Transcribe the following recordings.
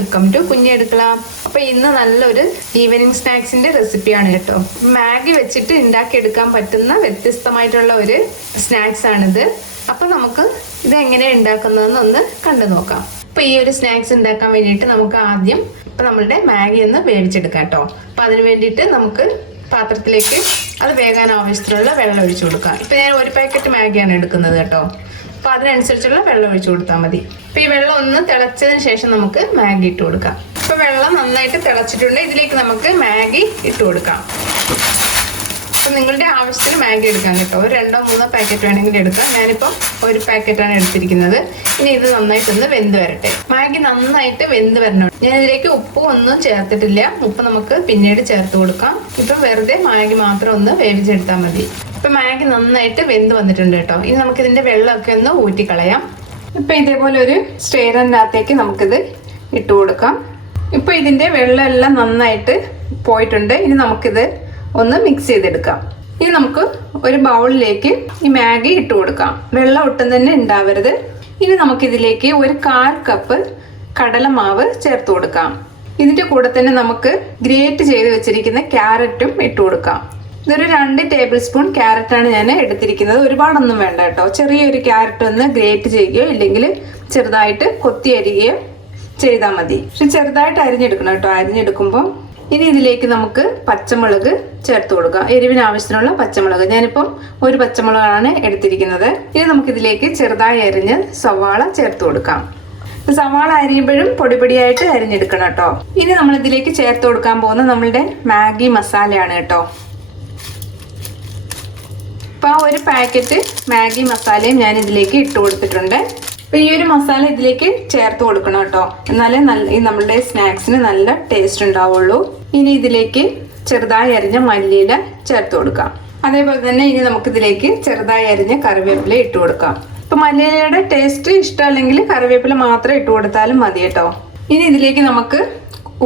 Welcome to കുഞ്ഞെടുക്കള. അപ്പൊ ഇന്ന് നല്ലൊരു ഈവനിങ് സ്നാക്സിന്റെ റെസിപ്പിയാണ് കേട്ടോ. മാഗി വെച്ചിട്ട് ഉണ്ടാക്കിയെടുക്കാൻ പറ്റുന്ന വ്യത്യസ്തമായിട്ടുള്ള ഒരു സ്നാക്സ് ആണിത്. അപ്പൊ നമുക്ക് ഇത് എങ്ങനെയാണ് ഉണ്ടാക്കുന്നതെന്ന് ഒന്ന് കണ്ടു നോക്കാം. അപ്പൊ ഈ ഒരു സ്നാക്സ് ഉണ്ടാക്കാൻ വേണ്ടിയിട്ട് നമുക്ക് ആദ്യം നമ്മളുടെ മാഗി ഒന്ന് വേവിച്ചെടുക്കാം കേട്ടോ. അപ്പൊ അതിന് വേണ്ടിയിട്ട് നമുക്ക് പാത്രത്തിലേക്ക് അത് വേകാൻ ആവശ്യത്തിനുള്ള വെള്ളം ഒഴിച്ചു കൊടുക്കാം. ഇപ്പൊ ഞാൻ ഒരു പാക്കറ്റ് മാഗിയാണ് എടുക്കുന്നത് കേട്ടോ. അപ്പൊ അതിനനുസരിച്ചുള്ള വെള്ളം ഒഴിച്ചു കൊടുത്താൽ മതി. അപ്പൊ ഈ വെള്ളം ഒന്ന് തിളച്ചതിന് ശേഷം നമുക്ക് മാഗി ഇട്ട് കൊടുക്കാം. ഇപ്പൊ വെള്ളം നന്നായിട്ട് തിളച്ചിട്ടുണ്ട്. ഇതിലേക്ക് നമുക്ക് മാഗി ഇട്ട് കൊടുക്കാം. അപ്പൊ നിങ്ങളുടെ ആവശ്യത്തിന് മാഗി എടുക്കാം കേട്ടോ. ഒരു 2-3 പാക്കറ്റ് വേണമെങ്കിൽ എടുക്കാം. ഞാനിപ്പം ഒരു പാക്കറ്റാണ് എടുത്തിരിക്കുന്നത്. ഇനി ഇത് നന്നായിട്ടൊന്ന് വെന്ത് വരട്ടെ. മാഗി നന്നായിട്ട് വെന്ത് വരണം. ഞാൻ ഇതിലേക്ക് ഉപ്പും ഒന്നും ചേർത്തിട്ടില്ല. ഉപ്പ് നമുക്ക് പിന്നീട് ചേർത്ത് കൊടുക്കാം. ഇപ്പം വെറുതെ മാഗി മാത്രം ഒന്ന് വേവിച്ചെടുത്താൽ മതി. ഇപ്പൊ മാഗി നന്നായിട്ട് വെന്ത് വന്നിട്ടുണ്ട് കേട്ടോ. ഇനി നമുക്ക് ഇതിന്റെ വെള്ളമൊക്കെ ഒന്ന് ഊറ്റിക്കളയാം. ഇപ്പൊ ഇതേപോലെ ഒരു സ്റ്റെയറിനകത്തേക്ക് നമുക്കിത് ഇട്ട് കൊടുക്കാം. ഇപ്പൊ ഇതിന്റെ വെള്ളം എല്ലാം നന്നായിട്ട് പോയിട്ടുണ്ട്. ഇനി നമുക്കിത് ഒന്ന് മിക്സ് ചെയ്തെടുക്കാം. ഇനി നമുക്ക് ഒരു ബൗളിലേക്ക് ഈ മാഗി ഇട്ട് കൊടുക്കാം. വെള്ളം ഒട്ടും തന്നെ ഉണ്ടാവരുത്. ഇനി നമുക്കിതിലേക്ക് ഒരു 1/4 കപ്പ് കടലമാവ് ചേർത്ത് കൊടുക്കാം. ഇതിന്റെ കൂടെ തന്നെ നമുക്ക് ഗ്രേറ്റ് ചെയ്ത് വെച്ചിരിക്കുന്ന ക്യാരറ്റും ഇട്ട് കൊടുക്കാം. ഇതൊരു 2 ടേബിൾ സ്പൂൺ ക്യാരറ്റാണ് ഞാൻ എടുത്തിരിക്കുന്നത്. ഒരുപാടൊന്നും വേണ്ട കേട്ടോ. ചെറിയൊരു ക്യാരറ്റ് ഒന്ന് ഗ്രേറ്റ് ചെയ്യുകയോ ഇല്ലെങ്കിൽ ചെറുതായിട്ട് കൊത്തി അരിയുകയോ ചെയ്താൽ മതി. പക്ഷെ ചെറുതായിട്ട് അരിഞ്ഞെടുക്കണം കേട്ടോ. അരിഞ്ഞെടുക്കുമ്പോൾ ഇനി ഇതിലേക്ക് നമുക്ക് പച്ചമുളക് ചേർത്ത് കൊടുക്കാം. എരിവിന് ആവശ്യത്തിനുള്ള പച്ചമുളക്. ഞാനിപ്പം ഒരു പച്ചമുളകാണ് എടുത്തിരിക്കുന്നത്. ഇനി നമുക്കിതിലേക്ക് ചെറുതായി അരിഞ്ഞ് സവാള ചേർത്ത് കൊടുക്കാം. സവാള അരിയുമ്പോഴും പൊടിപൊടിയായിട്ട് അരിഞ്ഞെടുക്കണം കേട്ടോ. ഇനി നമ്മൾ ഇതിലേക്ക് ചേർത്ത് കൊടുക്കാൻ പോകുന്ന നമ്മളുടെ മാഗി മസാലയാണ് കേട്ടോ. അപ്പോൾ ഒരു പാക്കറ്റ് മാഗി മസാലയും ഞാൻ ഇതിലേക്ക് ഇട്ട് കൊടുത്തിട്ടുണ്ട്. അപ്പോൾ ഈ ഒരു മസാല ഇതിലേക്ക് ചേർത്ത് കൊടുക്കണം കേട്ടോ. എന്നാലേ നമ്മളുടെ സ്നാക്സിന് നല്ല ടേസ്റ്റ് ഉണ്ടാവുള്ളൂ. ഇനി ഇതിലേക്ക് ചെറുതായി അരിഞ്ഞ മല്ലിയില ചേർത്ത് കൊടുക്കാം. അതേപോലെ തന്നെ ഇനി നമുക്കിതിലേക്ക് ചെറുതായി അരിഞ്ഞ കറിവേപ്പില ഇട്ട് കൊടുക്കാം. ഇപ്പം മല്ലിയിലയുടെ ടേസ്റ്റ് ഇഷ്ടമല്ലെങ്കിൽ കറിവേപ്പില മാത്രം ഇട്ട് കൊടുത്താലും മതി കേട്ടോ. ഇനി ഇതിലേക്ക് നമുക്ക്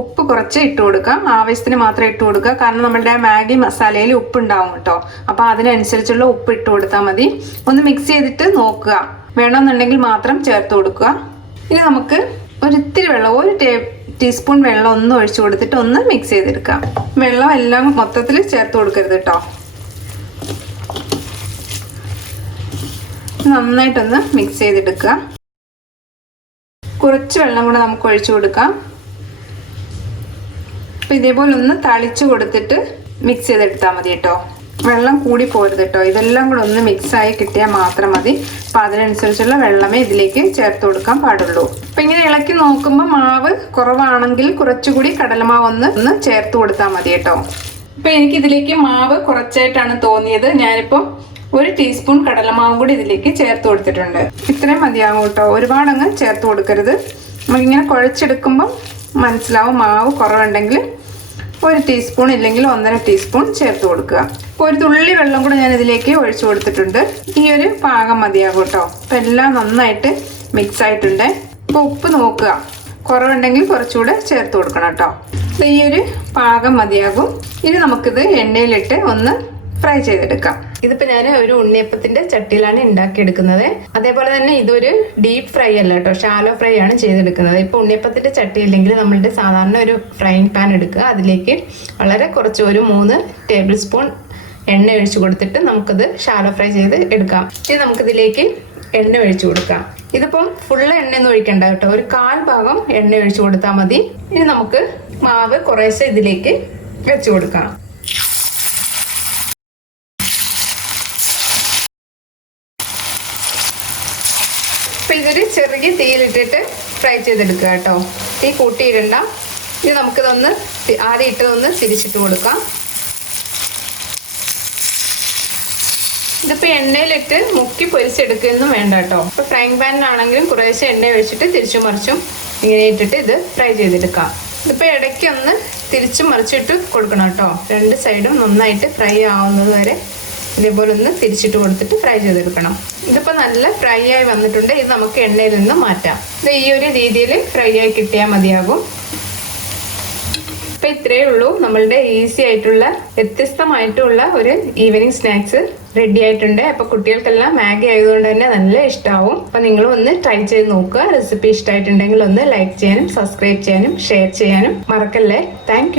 ഉപ്പ് കുറച്ച് ഇട്ട് കൊടുക്കാം. ആവശ്യത്തിന് മാത്രം ഇട്ട് കൊടുക്കുക. കാരണം നമ്മളുടെ മാഗി മസാലയിൽ ഉപ്പ് ഉണ്ടാവും കേട്ടോ. അപ്പോൾ അതിനനുസരിച്ചുള്ള ഉപ്പ് ഇട്ട് കൊടുത്താൽ മതി. ഒന്ന് മിക്സ് ചെയ്തിട്ട് നോക്കുക. വേണമെന്നുണ്ടെങ്കിൽ മാത്രം ചേർത്ത് കൊടുക്കുക. ഇനി നമുക്ക് ഒരിത്തിരി വെള്ളം, ഒരു ടീസ്പൂൺ വെള്ളം ഒന്ന് ഒഴിച്ചു കൊടുത്തിട്ട് ഒന്ന് മിക്സ് ചെയ്തെടുക്കാം. വെള്ളം എല്ലാം മൊത്തത്തിൽ ചേർത്ത് കൊടുക്കരുത് കേട്ടോ. നന്നായിട്ടൊന്ന് മിക്സ് ചെയ്തെടുക്കുക. കുറച്ച് വെള്ളം കൂടെ നമുക്ക് ഒഴിച്ചു കൊടുക്കാം. അപ്പം ഇതേപോലെ ഒന്ന് തളിച്ച് കൊടുത്തിട്ട് മിക്സ് ചെയ്തെടുത്താൽ മതി കേട്ടോ. വെള്ളം കൂടി പോരുത് കേട്ടോ. ഇതെല്ലാം കൂടെ ഒന്ന് മിക്സായി കിട്ടിയാൽ മാത്രം മതി. അപ്പം അതിനനുസരിച്ചുള്ള വെള്ളമേ ഇതിലേക്ക് ചേർത്ത് കൊടുക്കാൻ പാടുള്ളൂ. അപ്പം ഇങ്ങനെ ഇളക്കി നോക്കുമ്പോൾ മാവ് കുറവാണെങ്കിൽ കുറച്ചുകൂടി കടലമാവ് ഒന്ന് ചേർത്ത് കൊടുത്താൽ മതി കേട്ടോ. അപ്പം എനിക്കിതിലേക്ക് മാവ് കുറച്ചായിട്ടാണ് തോന്നിയത്. ഞാനിപ്പോൾ 1 ടീസ്പൂൺ കടലമാവും കൂടി ഇതിലേക്ക് ചേർത്ത് കൊടുത്തിട്ടുണ്ട്. ഇത്രയും മതിയാവും കേട്ടോ. ഒരുപാടങ്ങ് ചേർത്ത് കൊടുക്കരുത്. നമുക്കിങ്ങനെ കുഴച്ചെടുക്കുമ്പം മനസ്സിലാവും മാവ് കുറവുണ്ടെങ്കിൽ 1 ടീസ്പൂൺ ഇല്ലെങ്കിൽ 1.5 ടീസ്പൂൺ ചേർത്ത് കൊടുക്കുക. അപ്പോൾ ഒരു തുള്ളി വെള്ളം കൂടെ ഞാൻ ഇതിലേക്ക് ഒഴിച്ചു കൊടുത്തിട്ടുണ്ട്. ഈ ഒരു പാകം മതിയാകും കേട്ടോ. അപ്പം എല്ലാം നന്നായിട്ട് മിക്സ് ആയിട്ടുണ്ട്. അപ്പോൾ ഉപ്പ് നോക്കുക. കുറവുണ്ടെങ്കിൽ കുറച്ചുകൂടെ ചേർത്ത് കൊടുക്കണം കേട്ടോ. അപ്പോൾ ഈ ഒരു പാകം മതിയാകും. ഇനി നമുക്കിത് എണ്ണയിലിട്ട് ഒന്ന് ഫ്രൈ ചെയ്തെടുക്കാം. ഇതിപ്പോൾ ഞാൻ ഒരു ഉണ്ണിയപ്പത്തിന്റെ ചട്ടിയിലാണ് ഉണ്ടാക്കിയെടുക്കുന്നത്. അതേപോലെ തന്നെ ഇതൊരു ഡീപ്പ് ഫ്രൈ അല്ല കേട്ടോ. ഷാലോ ഫ്രൈ ആണ് ചെയ്തെടുക്കുന്നത്. ഇപ്പോൾ ഉണ്ണിയപ്പത്തിന്റെ ചട്ടി ഇല്ലെങ്കിൽ നമ്മളുടെ സാധാരണ ഒരു ഫ്രൈങ് പാൻ എടുക്കുക. അതിലേക്ക് വളരെ കുറച്ച് ഒരു 3 ടേബിൾ സ്പൂൺ എണ്ണ ഒഴിച്ചു കൊടുത്തിട്ട് നമുക്കിത് ഷാലോ ഫ്രൈ ചെയ്ത് എടുക്കാം. ഇനി നമുക്കിതിലേക്ക് എണ്ണ ഒഴിച്ചു കൊടുക്കാം. ഇതിപ്പം ഫുള്ള് എണ്ണയൊന്നും ഒഴിക്കണ്ട കേട്ടോ. ഒരു 1/4 ഭാഗം എണ്ണ ഒഴിച്ചു കൊടുത്താൽ മതി. ഇനി നമുക്ക് മാവ് കുറേശ്ശെ ഇതിലേക്ക് വെച്ചു കൊടുക്കാം. അപ്പം ഇതൊരു ചെറിയ തീയിലിട്ടിട്ട് ഫ്രൈ ചെയ്തെടുക്കുക കേട്ടോ. തീ കൂട്ടിയിടണ്ട. ഇനി നമുക്കിതൊന്ന് ആദ്യം ഇട്ടതൊന്ന് തിരിച്ചിട്ട് കൊടുക്കാം. ഇതിപ്പോൾ എണ്ണയിലിട്ട് മുക്കി പൊരിച്ചെടുക്കുകയൊന്നും വേണ്ട കേട്ടോ. ഇപ്പോൾ ഫ്രൈങ് പാനിലാണെങ്കിലും കുറേശ്ശെ എണ്ണ ഒഴിച്ചിട്ട് തിരിച്ചും മറിച്ചും ഇങ്ങനെ ഇട്ടിട്ട് ഇത് ഫ്രൈ ചെയ്തെടുക്കാം. ഇതിപ്പോൾ ഇടയ്ക്കൊന്ന് തിരിച്ചും മറിച്ചിട്ട് കൊടുക്കണം കേട്ടോ. 2 സൈഡും നന്നായിട്ട് ഫ്രൈ ആവുന്നത് വരെ ഇതേപോലെ ഒന്ന് തിരിച്ചിട്ട് കൊടുത്തിട്ട് ഫ്രൈ ചെയ്തെടുക്കണം. ഇതിപ്പോൾ നല്ല ഫ്രൈ ആയി വന്നിട്ടുണ്ട്. ഇത് നമുക്ക് എണ്ണയിൽ നിന്ന് മാറ്റാം. ഇത് ഈ ഒരു രീതിയിൽ ഫ്രൈ ആയി കിട്ടിയാൽ മതിയാകും. ഇപ്പം ഇത്രയേ ഉള്ളൂ നമ്മളുടെ ഈസി ആയിട്ടുള്ള വ്യത്യസ്തമായിട്ടുള്ള ഒരു ഈവനിങ് സ്നാക്സ്. റെഡി ആയിട്ടുണ്ട്. അപ്പൊ കുട്ടികൾക്കെല്ലാം മാഗി ആയതുകൊണ്ട് തന്നെ നല്ല ഇഷ്ടമാവും. അപ്പൊ നിങ്ങൾ ഒന്ന് ട്രൈ ചെയ്ത് നോക്കുക. റെസിപ്പി ഇഷ്ടമായിട്ടുണ്ടെങ്കിൽ ഒന്ന് ലൈക്ക് ചെയ്യാനും സബ്സ്ക്രൈബ് ചെയ്യാനും ഷെയർ ചെയ്യാനും മറക്കല്ലേ. താങ്ക്